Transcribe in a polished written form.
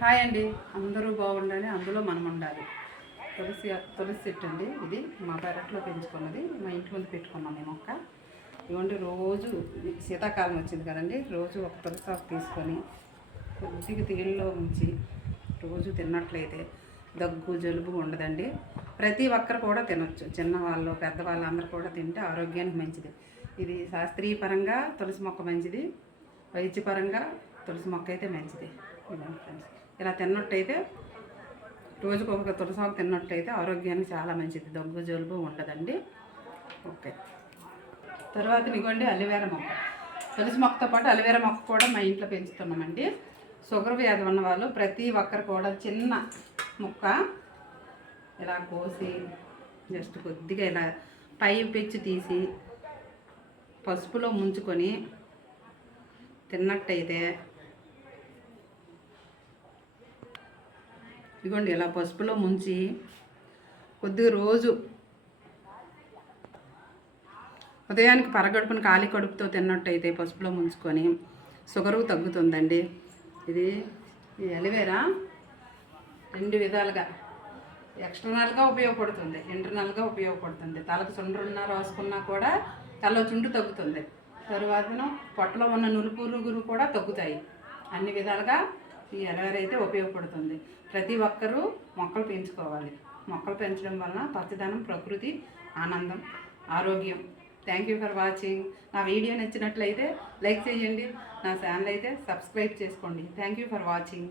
Hi అండి, అందరూ బాగుండాలి, అందులో మనం ఉండాలి. తులసి చెట్టు అండి. ఇది మా పెరట్లో పెంచుకున్నది, మా ఇంటి ముందు పెట్టుకున్నాం మేము మొక్క. ఇవ్వండి, రోజు శీతాకాలం వచ్చింది కదండి, రోజు ఒక తులసి ఆకు తీసుకొని కొద్దిగా తీళ్ళలో ఉంచి రోజు తిన్నట్లయితే దగ్గు జలుబు ఉండదండి. ప్రతి ఒక్కరు కూడా తినొచ్చు, చిన్నవాళ్ళు పెద్దవాళ్ళు అందరూ కూడా తింటే ఆరోగ్యానికి మంచిది. ఇది శాస్త్రీయపరంగా తులసి మొక్క మంచిది, వైద్యపరంగా తులసి మొక్క అయితే మంచిది. ఇదండి ఫ్రెండ్స్, ఇలా తిన్నట్టయితే రోజుకు ఒక తులసాకు తిన్నట్టయితే ఆరోగ్యానికి చాలా మంచిది, దగ్గు జలుబు ఉండదండి. ఓకే, తర్వాత ఇదిగోండి అలివేరా మొక్క. తులసి మొక్కతో పాటు అలివేరా మొక్క కూడా మా ఇంట్లో పెంచుతున్నామండి. షుగర్ వ్యాధి ఉన్న వాళ్ళు ప్రతి ఒక్కరు కూడా చిన్న మొక్క ఇలా కోసి జస్ట్ కొద్దిగా ఇలా పై పెచ్చు తీసి పసుపులో ముంచుకొని తిన్నట్టయితే, ఇదిగోండి ఇలా పసుపులో ముంచి కొద్దిగా రోజు ఉదయానికి పరగడుపున ఖాళీ కడుపుతో తిన్నట్టయితే పసుపులో ముంచుకొని షుగరు తగ్గుతుందండి. ఇది ఈ అలివేరా రెండు విధాలుగా ఎక్స్టర్నల్గా ఉపయోగపడుతుంది, ఇంటర్నల్గా ఉపయోగపడుతుంది. తలకు చుండ్రున్నా రాసుకున్నా కూడా తలలో చుండు తగ్గుతుంది. తరువాతను పొట్టలో ఉన్న నులుపురుగులు కూడా తగ్గుతాయి. అన్ని విధాలుగా ఈ అలివేరా అయితే ఉపయోగపడుతుంది. ప్రతి ఒక్కరూ మొక్కలు పెంచుకోవాలి. మొక్కలు పెంచడం వలన పచ్చదనం, ప్రకృతి, ఆనందం, ఆరోగ్యం. Thank you for watching. నా వీడియో నచ్చినట్లయితే లైక్ చేయండి, నా ఛానల్ అయితే సబ్స్క్రైబ్ చేసుకోండి. Thank you for watching.